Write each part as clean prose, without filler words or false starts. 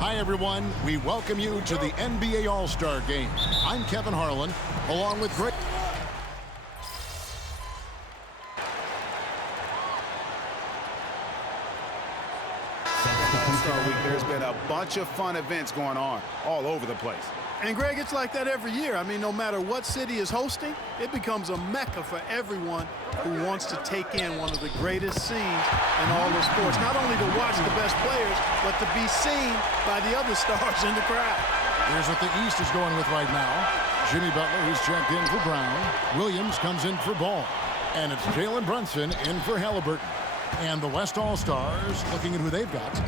Hi, everyone. We welcome you to the NBA All-Star Game. I'm Kevin Harlan, along with Greg. All-Star Week, there's been a bunch of fun events going on all over the place. And, Greg, it's like that every year. I mean, no matter what city is hosting, it becomes a mecca for everyone who wants to take in one of the greatest scenes in all of sports. Not only to watch the best players, but to be seen by the other stars in the crowd. Here's what the East is going with right now. Jimmy Butler, he's checked in for Brown. Williams comes in for Ball. And it's Jalen Brunson in for Halliburton. And the West All-Stars, looking at who they've got.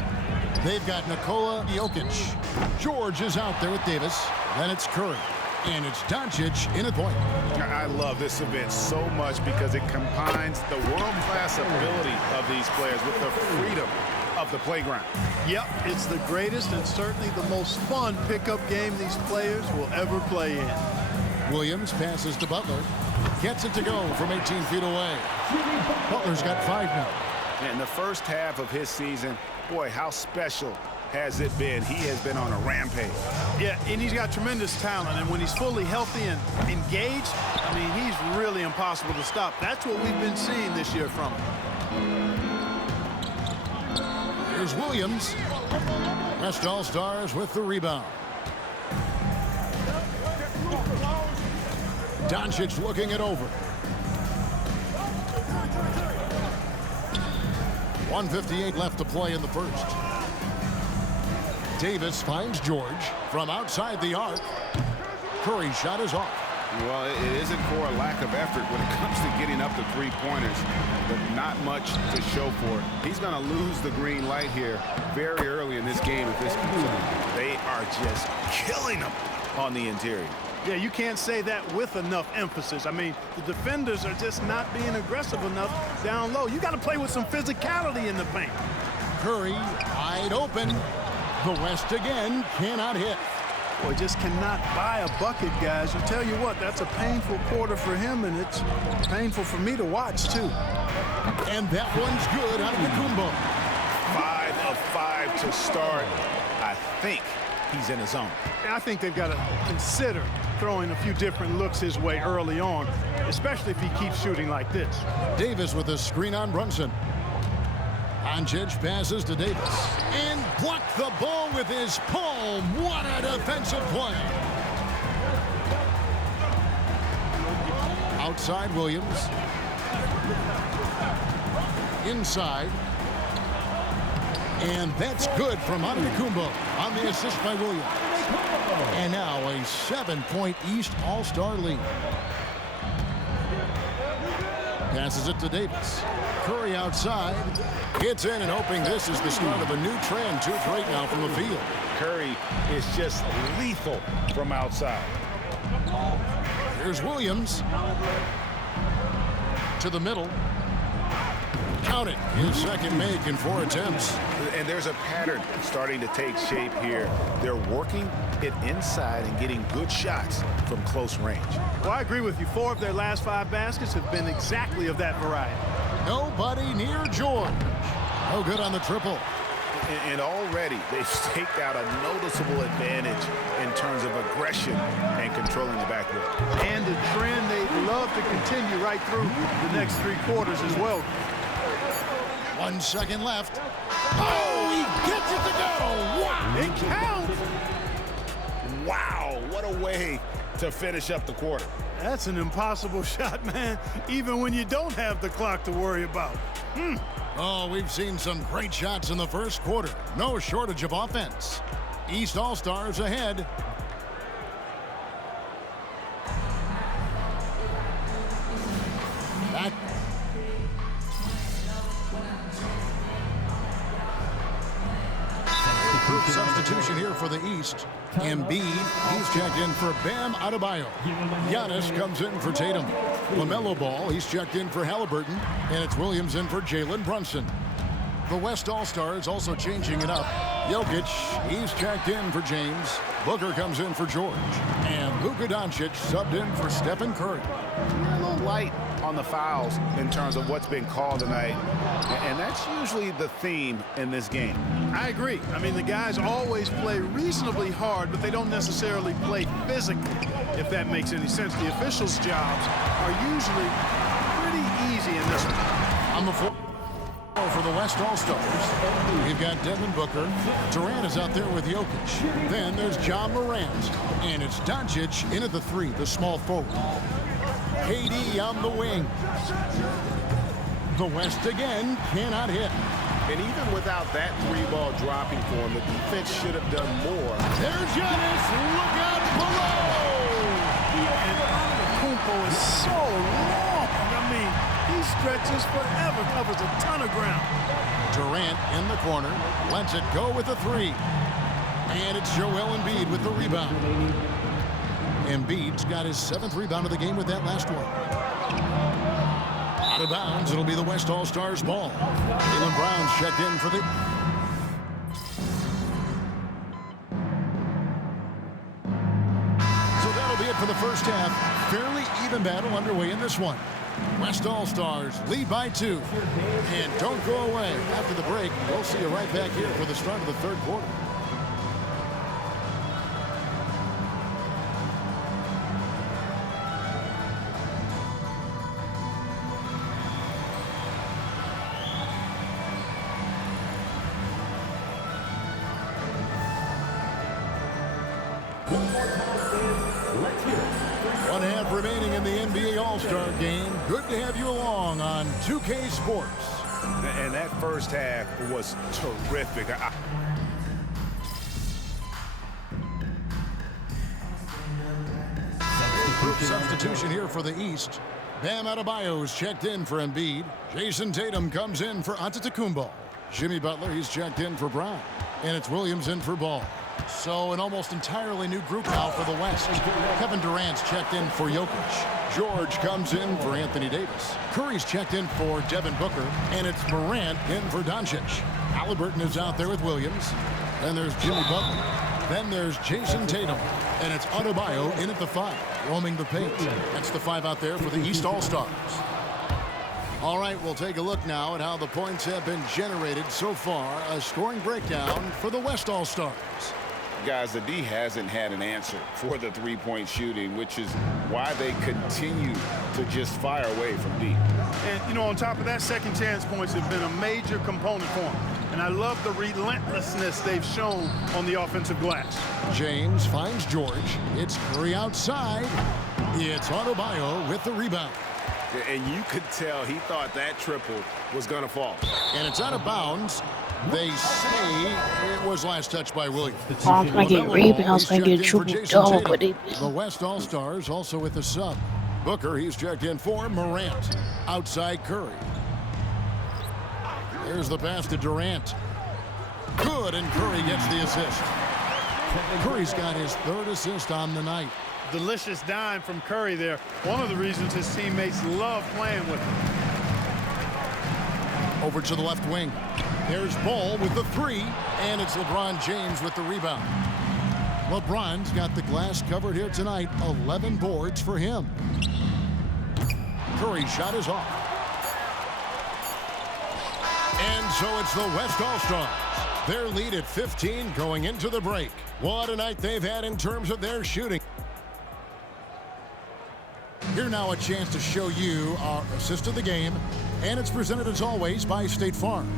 They've got Nikola Jokic. George is out there with Davis. Then it's Curry. And it's Doncic in at point. I love this event so much because it combines the world-class ability of these players with the freedom of the playground. Yep, it's the greatest and certainly the most fun pickup game these players will ever play in. Williams passes to Butler. Gets it to go from 18 feet away. Butler's got 5 now. In the first half of his season, boy, how special has it been? He has been on a rampage. Yeah, and he's got tremendous talent, and when he's fully healthy and engaged, I mean, he's really impossible to stop. That's what we've been seeing this year from him. Here's Williams. West All-Stars with the rebound. Doncic looking it over. 1:58 left to play in the first. Davis finds George from outside the arc. Curry's shot is off. Well, it isn't for a lack of effort when it comes to getting up to three-pointers, but not much to show for it. He's going to lose the green light here very early in this game if this continues. They are just killing him on the interior. Yeah, you can't say that with enough emphasis. I mean, the defenders are just not being aggressive enough down low. You got to play with some physicality in the paint. Curry wide open. The West again cannot hit. Boy, just cannot buy a bucket, guys. You tell you what, that's a painful quarter for him, and it's painful for me to watch, too. And that one's good out of Kumbo. 5 of 5 to start. I think he's in his zone. I think they've got to consider throwing a few different looks his way early on, especially if he keeps shooting like this. Davis with a screen on Brunson. Doncic passes to Davis and blocked the ball with his palm. What a defensive play. Outside Williams. Inside. And that's good from Antetokounmpo on the assist by Williams. And now a 7-point East All-Star lead. Passes it to Davis. Curry outside. Gets in and hoping this is the start of a new trend. 2 straight now from the field. Curry is just lethal from outside. Here's Williams. To the middle. Count it. His second make in 4 attempts. And there's a pattern starting to take shape here. They're working it inside and getting good shots from close range. Well, I agree with you. 4 of their last 5 baskets have been exactly of that variety. Nobody near George. No good on the triple. And already they've staked out a noticeable advantage in terms of aggression and controlling the backcourt. And a trend they'd love to continue right through the next 3 quarters as well. 1 second left. Oh, he gets it to go. Wow. It counts. Wow, what a way to finish up the quarter. That's an impossible shot, man, even when you don't have the clock to worry about. Oh, we've seen some great shots in the first quarter. No shortage of offense. East All-Stars ahead. Back. Substitution here for the East. Embiid, he's checked in for Bam Adebayo. Giannis comes in for Tatum. LaMelo Ball, he's checked in for Halliburton. And it's Williams in for Jalen Brunson. The West All-Stars also changing it up. Jokic, he's checked in for James. Booker comes in for George. And Luka Doncic subbed in for Stephen Curry. A little light on the fouls in terms of what's been called tonight. And that's usually the theme in this game. I agree. I mean, the guys always play reasonably hard, but they don't necessarily play physically, if that makes any sense. The officials' jobs are usually pretty easy in this one. On the floor for the West All-Stars, we've got Devin Booker. Durant is out there with Jokic. Then there's John Morant. And it's Doncic in at the 3, the small forward. KD on the wing. The West again cannot hit. And even without that 3-ball dropping for him, the defense should have done more. There's Giannis. Look out below. And Kumpo is so long. I mean, he stretches forever, covers a ton of ground. Durant in the corner. Lets it go with the 3. And it's Joel Embiid with the rebound. Embiid's got his 7th rebound of the game with that last one. Out of bounds, it'll be the West All-Stars ball. Jaylen Brown's checked in for the... So that'll be it for the first half. Fairly even battle underway in this one. West All-Stars lead by 2. And don't go away. After the break, we'll see you right back here for the start of the 3rd quarter. One half remaining in the NBA All-Star game. Good to have you along on 2K Sports. And that first half was terrific. Group substitution here for the East. Bam Adebayo's checked in for Embiid. Jason Tatum comes in for Antetokounmpo. Jimmy Butler, he's checked in for Brown. And it's Williams in for Ball. So an almost entirely new group now for the West. Kevin Durant's checked in for Jokic. George comes in for Anthony Davis. Curry's checked in for Devin Booker. And it's Morant in for Doncic. Halliburton is out there with Williams. Then there's Jimmy Butler. Then there's Jason Tatum. And it's Adebayo in at the 5, roaming the paint. That's the 5 out there for the East All-Stars. All right, we'll take a look now at how the points have been generated so far. A scoring breakdown for the West All-Stars. Guys, the D hasn't had an answer for the 3-point shooting, which is why they continue to just fire away from deep. And, you know, on top of that, second chance points have been a major component for them. And I love the relentlessness they've shown on the offensive glass. James finds George. It's Curry outside. It's Adebayo with the rebound. And you could tell he thought that triple was going to fall. And it's out of bounds. They say it was last touched by Williams. I was going to get rebounds, I get triple-double, but the West All-Stars also with the sub. Booker, he's checked in for Morant. Outside Curry. There's the pass to Durant. Good, and Curry gets the assist. Curry's got his 3rd assist on the night. Delicious dime from Curry there. One of the reasons his teammates love playing with him. Over to the left wing. There's Ball with the 3, and it's LeBron James with the rebound. LeBron's got the glass covered here tonight. 11 boards for him. Curry's shot is off. And so it's the West All-Stars. Their lead at 15 going into the break. What a night they've had in terms of their shooting. Here now a chance to show you our assist of the game. And it's presented as always by State Farm.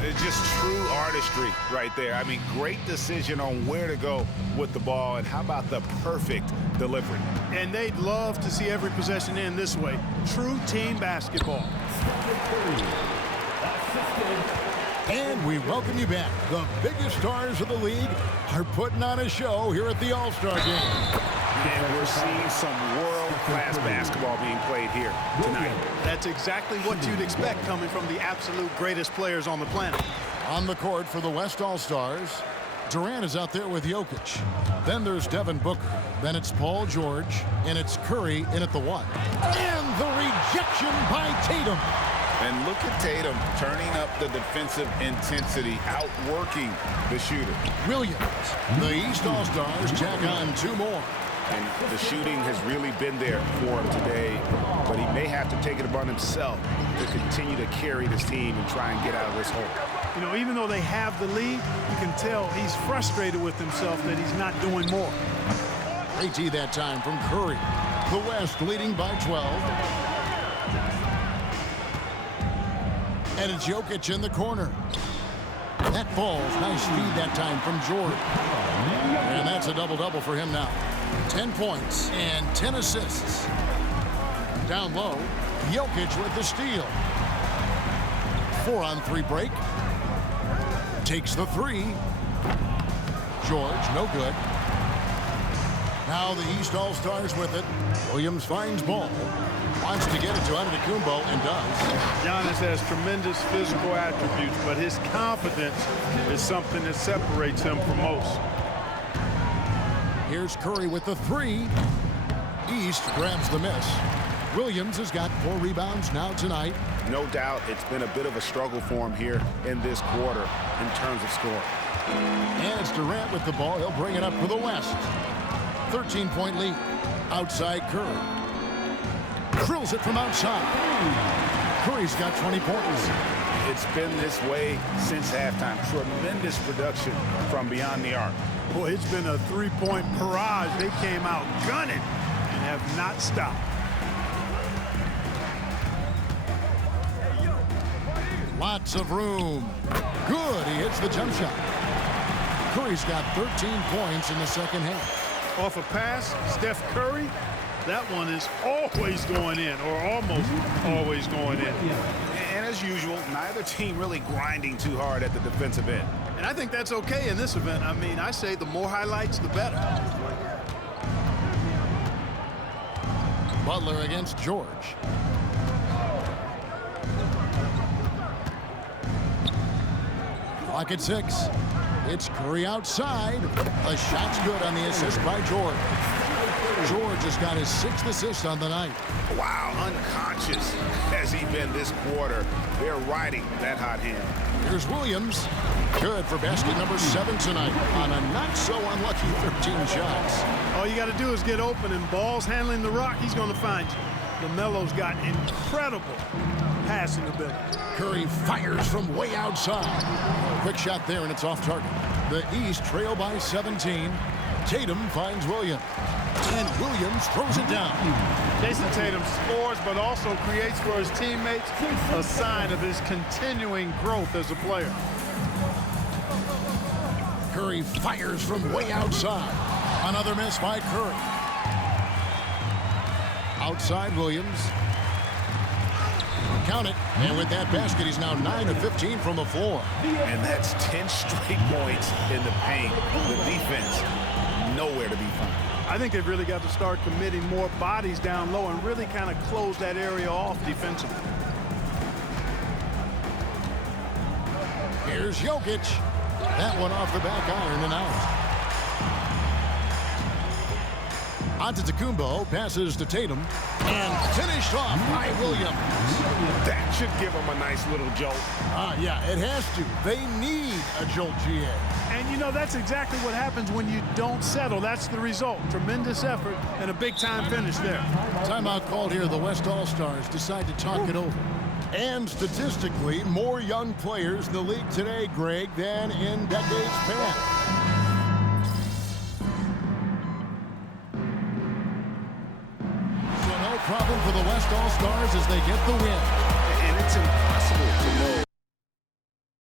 It's just true artistry right there. I mean, great decision on where to go with the ball, and how about the perfect delivery. And they'd love to see every possession end this way. True team basketball. And we welcome you back. The biggest stars of the league are putting on a show here at the All-Star Game. And we're seeing some world-class basketball being played here tonight. That's exactly what you'd expect coming from the absolute greatest players on the planet. On the court for the West All-Stars, Durant is out there with Jokic. Then there's Devin Booker. Then it's Paul George. And it's Curry in at the 1. And the rejection by Tatum. And look at Tatum turning up the defensive intensity, outworking the shooter. Williams. The East All-Stars tack on 2 more. And the shooting has really been there for him today, but he may have to take it upon himself to continue to carry this team and try and get out of this hole. You know, even though they have the lead, you can tell he's frustrated with himself that he's not doing more. AT that time from Curry. The West leading by 12. And it's Jokic in the corner. That falls. Nice feed that time from George. And that's a double-double for him now. 10 points and 10 assists. Down low, Jokic with the steal. 4-on-3 break. Takes the three. George, no good. Now the East All-Stars with it. Williams finds ball. Wants to get it to Antetokounmpo and does. Giannis has tremendous physical attributes, but his confidence is something that separates him from most. Here's Curry with the three. East grabs the miss. Williams has got 4 rebounds now tonight. No doubt it's been a bit of a struggle for him here in this quarter in terms of scoring. And it's Durant with the ball. He'll bring it up for the West. 13-point lead. Outside Curry. Drills it from outside. Curry's got 20 points. It's been this way since halftime. Tremendous production from beyond the arc. Boy, it's been a three-point barrage. They came out gunning and have not stopped. Lots of room. Good. He hits the jump shot. Curry's got 13 points in the second half. Off a pass, Steph Curry, that one is always going in, or almost always going in. And as usual, neither team really grinding too hard at the defensive end. And I think that's okay in this event. I mean, I say the more highlights, the better. Butler against George. Clock at 6. It's Curry outside. The shot's good on the assist by George. George has got his 6th assist on the night. Wow, unconscious has he been this quarter. They're riding that hot hand. Here's Williams. Good for basket number 7 tonight on a not-so-unlucky 13 shots. All you got to do is get open, and Ball's handling the rock. He's going to find you. LaMelo's got incredible passing ability. Curry fires from way outside. Quick shot there, and it's off target. The East trail by 17. Tatum finds Williams. And Williams throws it down. Jason Tatum scores, but also creates for his teammates a sign of his continuing growth as a player. Curry fires from way outside. Another miss by Curry. Outside Williams. Count it. And with that basket, he's now 9 of 15 from the floor. And that's 10 straight points in the paint. The defense, nowhere to be found. I think they've really got to start committing more bodies down low and really kind of close that area off defensively. Here's Jokic. That one off the back iron and out. Antetokounmpo passes to Tatum and finished off by Williams. That should give them a nice little jolt. Yeah, it has to. They need a jolt, GA. And, you know, that's exactly what happens when you don't settle. That's the result. Tremendous effort and a big-time finish there. Timeout called here. The West All-Stars decide to talk it over. And statistically, more young players in the league today, Greg, than in decades past. So no problem for the West All-Stars as they get the win. And it's impossible to know